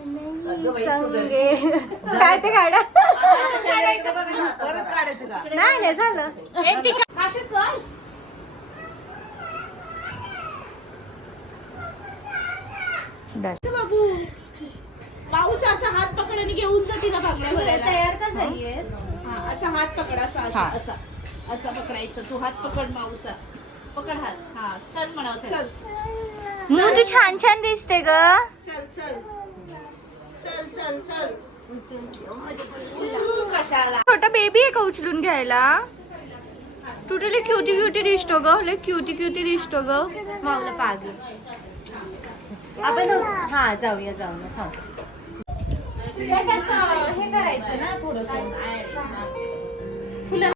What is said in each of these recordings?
संगे. काय ते काढा? परत काढायचं का? नाही झालं. डन. बाबू माऊचा असा हात पकड आणि घेऊन जा तिला. तयार का झालीयस? हा, असा हात पकड असा असा असा. असा पकडायचा. तू हात पकड माऊचा. पकड हात. हा चल म्हणा चल तू छान छान दिसते ग. चल चल चल चल चल उचलून कशाला छोटा बेबी आहे का उचलून घ्यायला? तू लय क्युटी क्युटी दिसतो ग. लय क्युटी क्युटी दिसतो ग. माऊला पागे आपण हा जाऊया जाऊया. हा. हे करायचं ना थोडस. फुलं.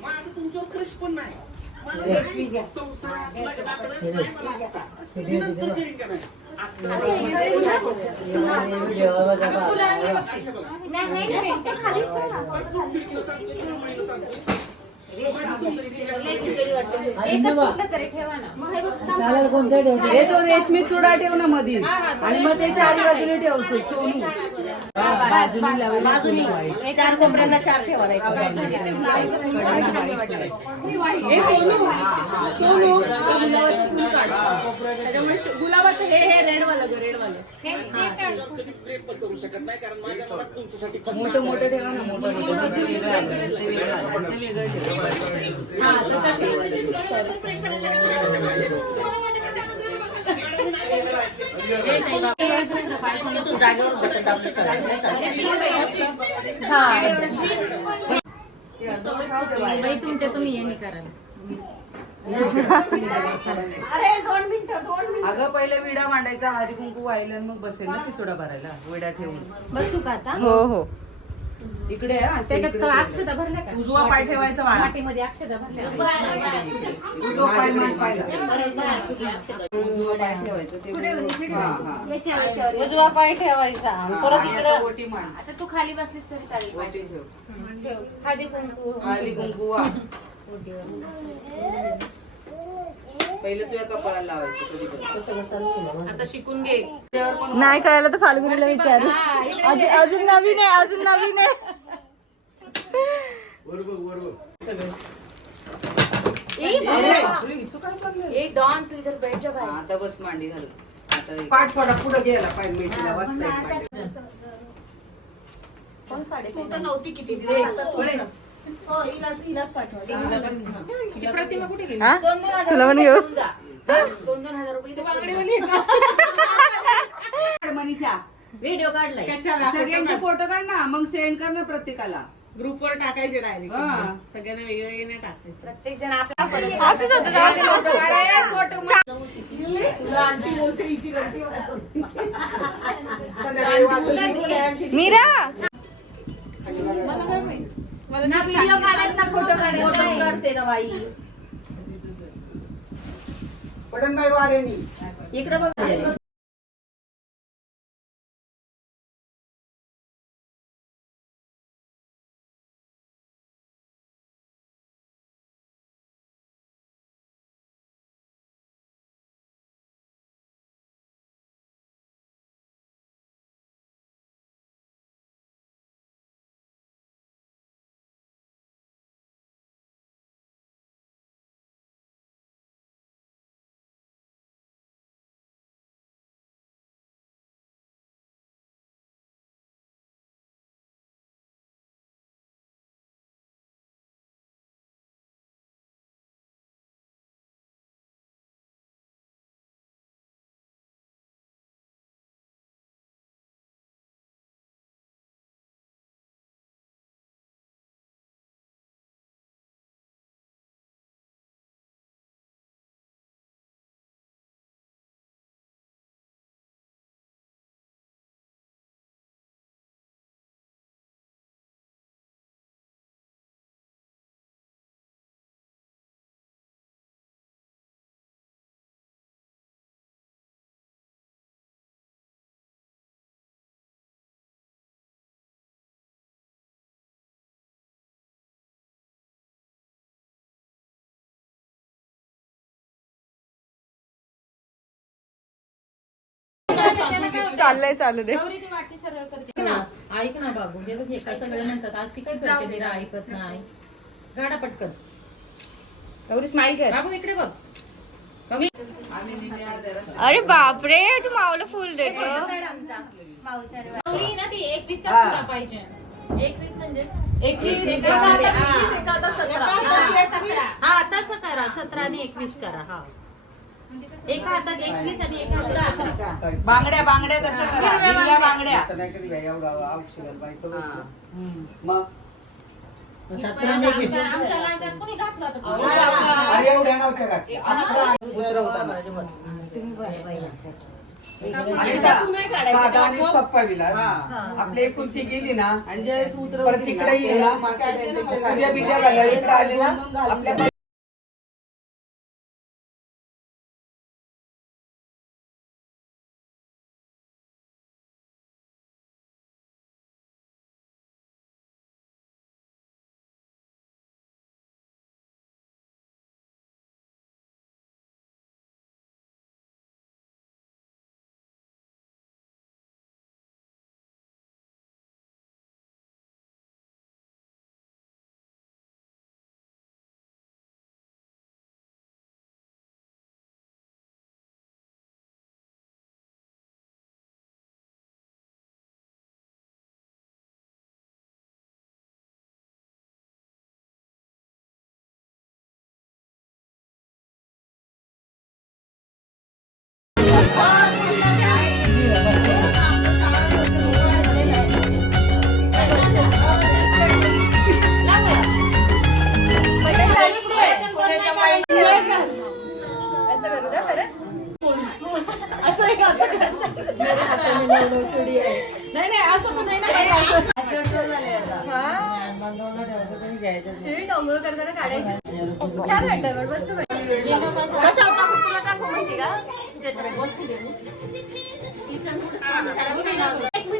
माझं तुमच्यावर क्रश पण नाही. मला नाही. संसारात माझ्या बापाला नाही मला. मी नंतर करीन का नाही? खिडकीला सांगतो, चिरमुलीला सांगतो. माझी सुंदरीची हे तो रेशमी चुडा ठेव ना मधी आणि मग ते चारी बाजूने ठेवतो सोनू बाजूने चार कोंबड्यांना चार ठेवा हे गुलाबाचं हे हे रेड वालं ग रेड वालं कधीच प्रेम पण करू शकत नाही कारण माझ्या मनात तुमच्यासाठी फक्त मोठं मोठं ठेवा ना मोठं वेगळं आलं ते वेगळं आलं ते वेगळं ठेवा तुमच्या तुम्ही हे करा अगं पहिले विडा मांडायचा हळदी कुंकू व्हायला मग बसेल ना खिचोडा भरायला. विडा ठेवून. बसू का आता? हो हो. इकडे त्याच्यात. अक्षता भरल्या का? उजवा पाय ठेवायचा वाळा. मातीमध्ये अक्षता भरल्या. उजवा पाय मान. उजवा पाय ठेवायचं. ते हा, हा. उजवा पाय ठेवायचा. परत आणि इकडं आता ओटी मांड आता तू खाली बसलीस तरी चालेल. ओटी ठेव. ठेव. हळदी कुंकू. हळदी कुंकू वा पहिले तुझ्या कपाळाला लावायचं कधी. आता शिकून घे. त्यावर पण नाही कळायला तर फाल्गुनीला विचारू. अजून अजून नवीन आहे अजून नवीन आहे. ए डॉन तू इधर बैठ जा भाई आता बस मांडी घालू. आता पाठ थोडा पुढे गेला पाय साडे तू तर नव्हती किती दिवस आता थोडे. हो हिलाच हिलाच पाठवा. ती प्रतिमा कुठे गेली? हा? दोन दोन हजार तुला पण घेऊ? जा. हा? दोन दोन हजार रुपये मनीषा व्हिडिओ काढलाय. कशाला? सगळ्यांचे फोटो काढ. ना मग सेंड कर ना प्रत्येकाला. ग्रुपवर टाकायचे डायरेक्ट हा. सगळ्यांना वेगवेगळे नाही टाकायचे प्रत्येक जण आपला वाटते. मीरा! मला काय माहीत? ना व्हिडिओ काढायचा फोटो काढायचा करते ना बाई. पटनबाई वारेनी इकडे बघ. चाललंय चालू दे गौरी ती वाटी सरळ करते. ना ऐक ना बाबू. हे बघ हे काय सगळे म्हणतात. अशी काय करते मीरा ऐकत नाही. गाडा पटकन. एवढी स्माईल कर. बाबू इकडे बघ. कमी. अरे बापरे तू मावला फुल देतो. गौरी ना ती एकवीसचा फुला पाहिजे. एकवीस म्हणजे? एकवीस एका हा. एका सतरा. हा आता करा सतरा. आणि एकवीस करा. हा. एका हातात एकवीस आणि एका हातात अकरा बांगड्या बांगड्या तशा करा. हिरव्या बांगड्या. आता नाही कधी एवढा औषधाला बाई हा. मग? सतरा आणि एकवीस आमच्या लहानपणी कोणी घातलं होतं? तो? अरे एवढ्या नव्हत्या घातल्या. उतरवताना. आणि त्यातून नाही काढायचं. साधा आणि सोप्पा विला. हा. आपल्या एकूण ती गेली ना आणि ज्यावेळेस परत उतरवतील तिकडे येईल ना मागच्या त्यांच्या उद्या बिद्या घालायला इकडे आली ना आपल्या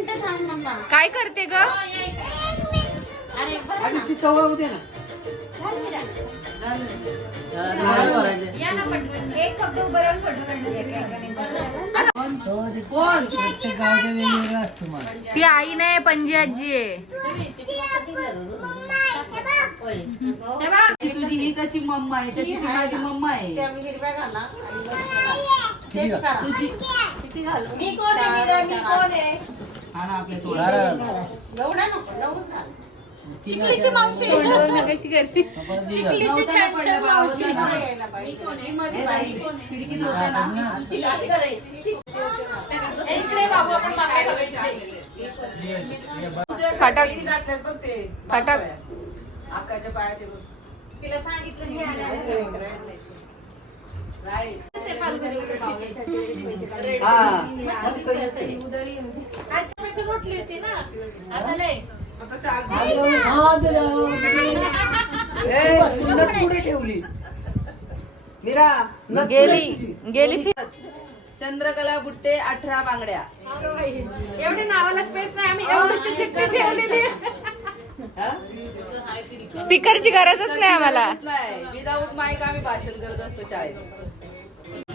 मिनिट थांब मम्मा काय करते ग? अरे बरं आणि ती चवळ होते ना. या ना पटकन. एक फक्त उभं राहून फोटो ती आई नाही पणजी आजी आहे. ती तुझी ही कशी मम्मा आहे तशी ती माझी मम्मा आहे. तुझी मी कोण आहे मीरा? मी कोण आहे? हा ना आपल्या तोंडात. चिखलीची मावशी. कशी करते? चिखलीची छान छान मावशी. हे. फाटक फाटक. अक्काच्या पाया ते बघ. तिला सांगितलं होती ना आता पुढे ठेवली मीरा गेली गेली चंद्रकला बुट्टे अठरा बांगड्या एवढे नावाला स्पेस नाही आम्ही एवढीशी स्पीकरची गरजच नाही. आम्हाला विदाऊट माईक आम्ही भाषण करत असतो शाळेत.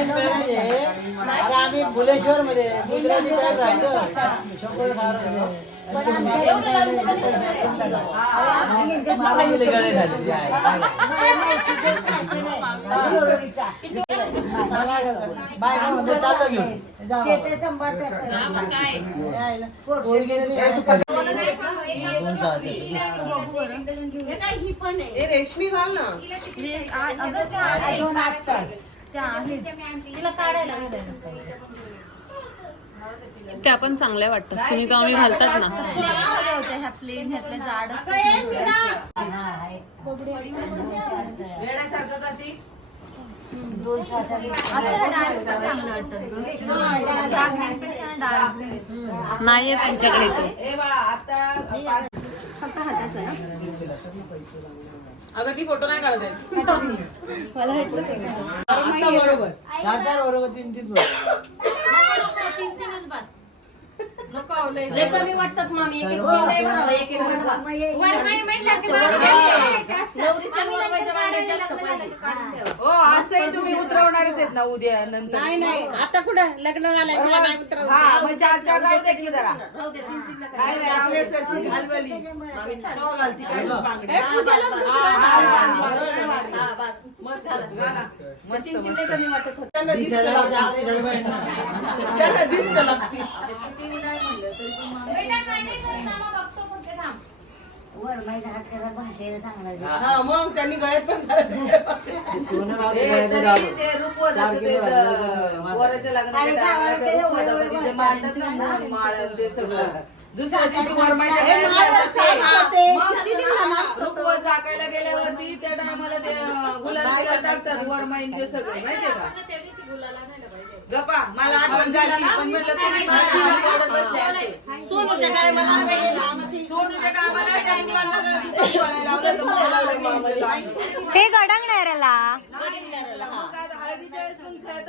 अरे आम्ही भुलेश्वर मध्ये गुजराती टाइप राहिलो. शंभर रेशमी घाल ना. तिला काढायला. त्या पण चांगल्या वाटतात. सुनीता आम्ही घालतात ना. ह्या प्लेन ह्यातल्या जाड वेड्यासारखं जाती. नाहीये त्यांच्याकडे ते. ए बाळा आता पा- अगं ती फोटो नाही काढत आहे. आता बरोबर. चार चार बरोबर तीन तीन बरोबर. लय कमी वाटतात मामी एक एक नाही भरावं, एक एक भरवा. वरमाई म्हटलं की बाबा, नवरीच्या वरमाईच्या भांड्यात जास्त पाहिजे. काढून ठेवा. हो असंही तुम्ही उतरवणारच आहेत ना उद्या नंतर. नाही नाही. आता कुठं? लग्न झाल्याशिवाय नाही उतरवत. हा मग चार चार राहू दे की जरा. राहू दे, तीन तीनला करा. नाही नाही राहू दे. मामी छान. ए, पूजाला हा, बस. झालं. मस्त तीन तीन मस्त लय कमी वाटत होतं. दिसायला. किती नाही म्हणलं तरी पण. हा मग त्यांनी गळ्यात पण ते ज- पोराच्या लग्नाच्या माळ ते सगळं. दुसऱ्या दिवशी वरमाईच्या झाकायला गेल्यावरती त्या टायमाला ते बिलाल टाकतात वरमाईचे सगळे माहितीये का? गप्पा मला आठवण झाली पण म्हणलं तुम्ही मला आवडत बसले असते. सोनूच्या टायमाला ते गडंगणाऱ्याला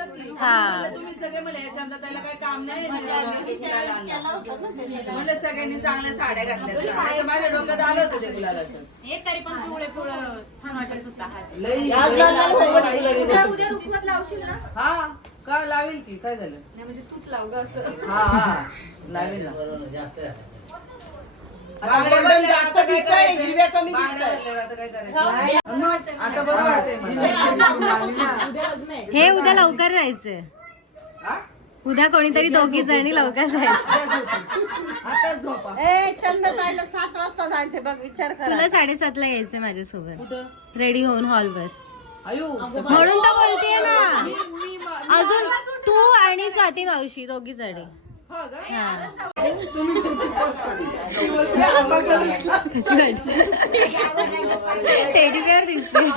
म्हणलं तुम्ही सगळे मला याच्यानंतर त्याला काही काम नाही हे सगळ्यांनी चांगल्या साड्या घातल्या माझ्या डोक्यात आलं होतं ते गुलालाचं. हे तरी पण पिवळे पिवळं छान वाटत होता हा. लई उद्या उद्या रुखवत लावशील ना? हा का लावेल की? काय झालं? नाही म्हणजे तूच लाव ग असं. हा हा. लावेल ना. जास्त दिसतंय? हिरव्या कमी दिसतंय. आता बरं वाटतंय मला. हे उद्या लवकर जायचंय हा? उद्या कोणीतरी दोघी जणी लवकर जायचं. आता झोपा. आता झोपा ए चंद ताईला सात वाजता जायचे बघ विचार करा. तुला साडेसातला यायचंय माझ्यासोबत. कुठं? रेडी होऊन हॉलवर. अयो. म्हणून तर बोलतेय ना. मी मी- अजून तू आणि स्वाती मावशी दोघी जणी? टेडी बेअर दिसते.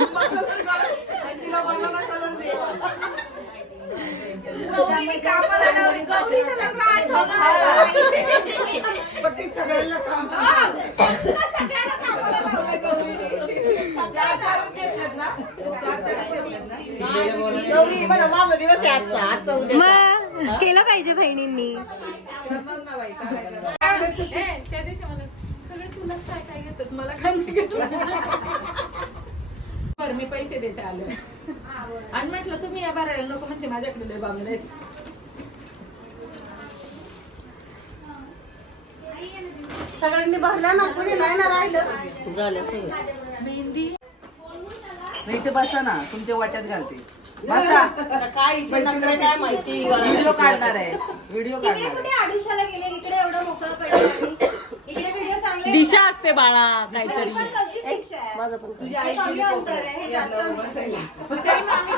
गौरी म्हणा माझा दिवस आहे आजचा आजचा उद्या केलं पाहिजे बहिणींनी. करणार ना बाई काय करणार? त्या दिवशी मला सगळे तुलाच काय काय घेतात? मला काय नाही घेतलं बरं मी पैसे देते आले. आणि म्हटलं तुम्ही या भरायला नको म्हणते माझ्याकडे लय बांगडे. सगळ्यांनी भरल्या ना कोणी नाही ना राहिलं. नाही इथे बसा ना तुमच्या वाट्यात घालते. बसा. आता काय इथे नखरे काय माहिती? व्हिडिओ काढणार आहे. व्हिडिओ काढणार आहे. गेले? इकडे एवढं मोकळं पडलं दिशा असते बाळा काहीतरी कशी दिश आहे तुझी आई कमी गेली अंतर आहे, हे कोपऱ्यात. जास्त आपल्यावर अंतर बसायला.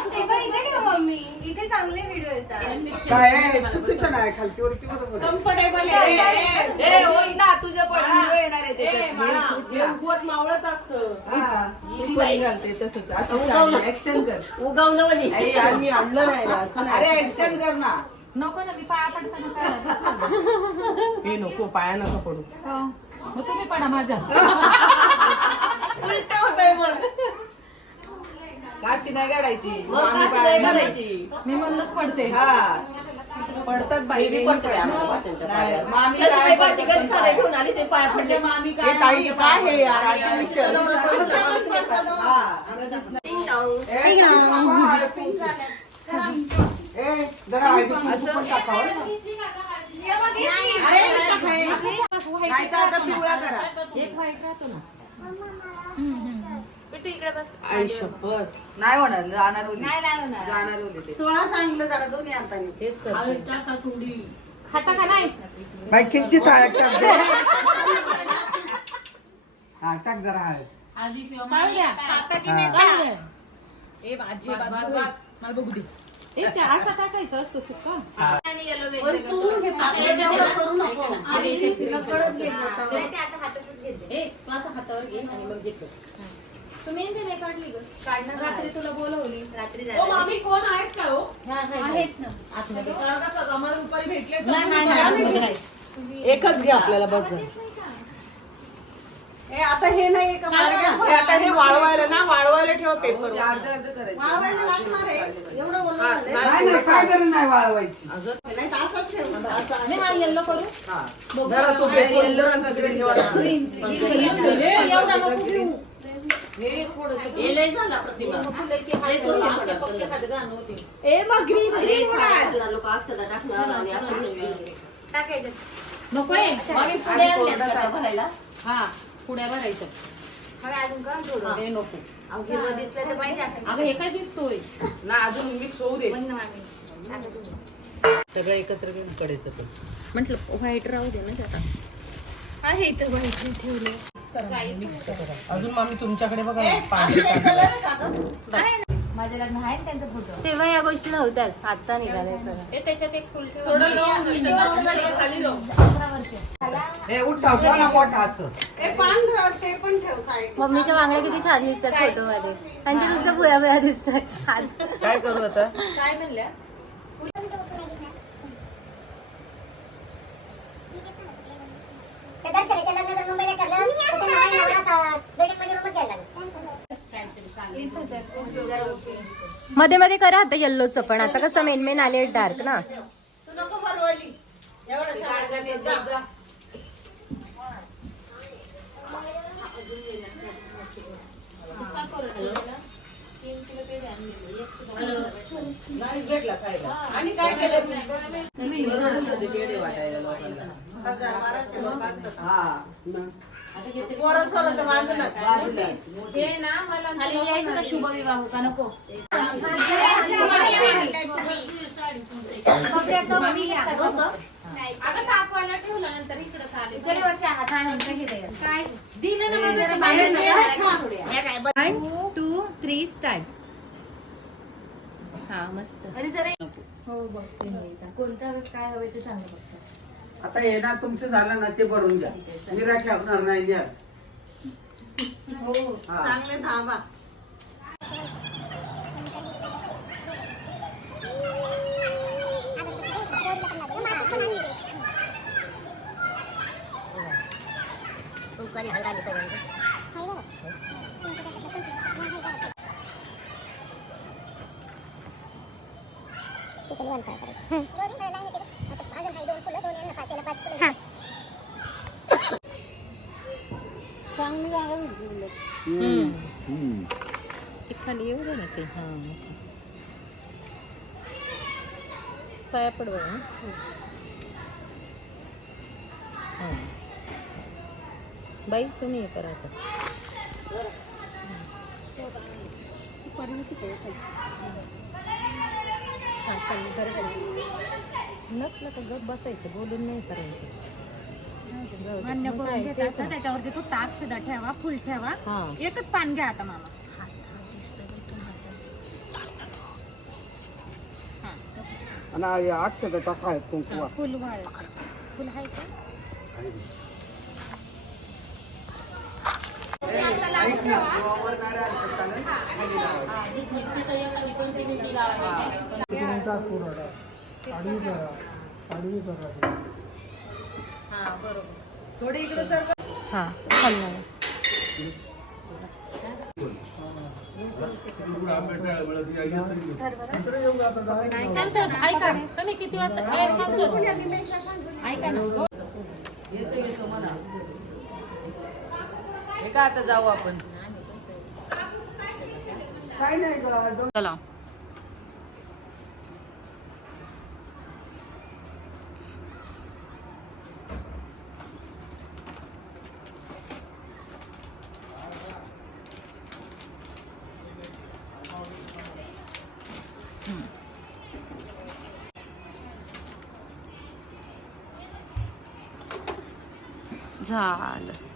ते पण इथे ठेव मम्मी इथे चांगले व्हिडिओ येतात काय आहे? चुकीचं नाही खालती वरती बरोबर आहे. कम्फर्टेबल आहे ए होईल ना तुझं पण येणार आहे त्याच्यात. ए, बाळा, हे सूट हे ना. उगवत मावळत असतं हा. ती पण घालते तसंच असं कर उगवणवली Action. मी आणलं नाही ना, असं अरे नाही ऍक्शन कर ना नको ना मी पाया पडताना हे नको पाया नका पडू. मग तुम्ही पडा माझ्या. उलट होतंय मग. काशी नाही काढायची काशी नाही काढायची. मी म्हणूनच पडते. हा. पडतात बाई नाही, मामी तशी काय पेपरची करते गरज साधे घेऊन आली ते पाया पडले. मामी हे ताई काय हे यार हा. ए, पण टाकावं. आता पिवळा करा. एक व्हाईट राहतो ना. पिटू इकडे बस. आई शपथ. नाही होणार जाणार ओली नाही नाही होणार. जाणार सोळा चांगलं जरा दोन्ही हाताने. तेच खाता का नाही? बाई किंचित हळद टाक दे. हा टाक जरा हळद. चालू द्या. ए भाजी मला बघू दे. असा टाकायचं असतो सुका आणि yellow पण वेगळं तू कसं? हे पातळ जेवढं करू नको. आणि हे तिला कळत घे मोठा. ए, तू असं हातावर घे आणि मग घेतो. तुम्ही इथे नाही काढली ग? काढणार रात्री तुला बोलवली. रात्री ओ, मामी कोण आहेत का हो? आहेत ना. आतमध्ये. कारण कसं आम्हाला दुपारी भेटले तर नाही तुम्ही नाही बघा नाही. नाही. एकच घे आपल्याला बस झालं. हे आता हे नाही का हे आता हे वाळवायला ना वाळवायला ठेवा पेपर वाळवायला लागणार आहे. एवढं ओलं झालंय. नाही नाही काय गरज नाही. वाळवायची. नाही तर असंच ठेव. असं हा येल्लो करू? जरा तो पेपर येल्लो रंगाकडे ठेवा ना. एवढा नको घेऊ. हे थोडं हे लय झाला प्रतिमा. हे करू, आमच्या पक्के हात घाण होते. ए मग ग्रीन ग्रीन टाकायचं. नकोय मग हे पुड्या आणल्यात का? त्या भरायला? हा. पुड्या भरायच्या. हवे अजून का हे. नको. अहो, हिरवं दिसलं तर पाहिजे असं अगं हे काय दिसतोय? ना अजून मिक्स होऊ दे. बघ ना मामी. आता तू. सगळं एकत्र घेऊन पडायचं पण. म्हटलं व्हाईट राहू दे ना त्याला हा हे इथं बघितलं ठेवले. अजून मामी तुमच्याकडे बघा माझ्या लग्न आहे त्यांचा फोटो तेव्हा या गोष्टी नव्हत्याच. आता निघाल्या सगळं. हे त्याच्यात एक फुल ठेवा थोडं लो खाली लो हे उठा ना मोठा असं. ए पांढरं ते पण ठेव साईड मम्मीच्या बांगड्या किती छान दिसतात फोटो मध्ये त्यांच्या नुसतं बुया बुया दिसतात. हात काय करू आता? काय म्हणल्या? मध्ये मध्ये करा आता येल्लोच पण. आता कसं मेन मेन आले डार्क ना. भेटला आणि काय केलं? हजार बाराशे लोक असतात. हा मग? पोरं सोरं तर बाजूलाच बाजूलाच हे ना मला खाली लिहायचं का शुभ विवाह का नको? अगं तापवायला ठेवलं नंतर इकडं चालेल काय? दिलं ना माझ्या वन टू थ्री स्टार्ट हा मस्त. अरे जरा हो. कोणता काय हवं ते सांगा आता हे ना तुमचं झालं ना ते भरून घ्या. मी ठेवणार नाही द्या. हा. चांगले थांबा खाली येऊ दे ना ते. हा पाया पड बघा ना. हा. बाई तुम्ही हे करा आता. हा. नसलं तर गप बसायचं बोलून नाही करायचं. मान्य करून घेत ना. त्याच्यावरती फक्त अक्षदा ठेवा फुल ठेवा. हा. एकच पान घ्या आता मामा. आणि अक्षर टाका कुंकुवा फुल वाळ फुल आहे का? ऐक असतात चालेल? खाली लावायचं. हा बरोबर. थोडी इकडे सर हा ऐका तुम्ही किती वाजता ए संतोष ऐका ना. येतो येतो हे आता जाऊ आपण? काय नाही गं, चला. झालं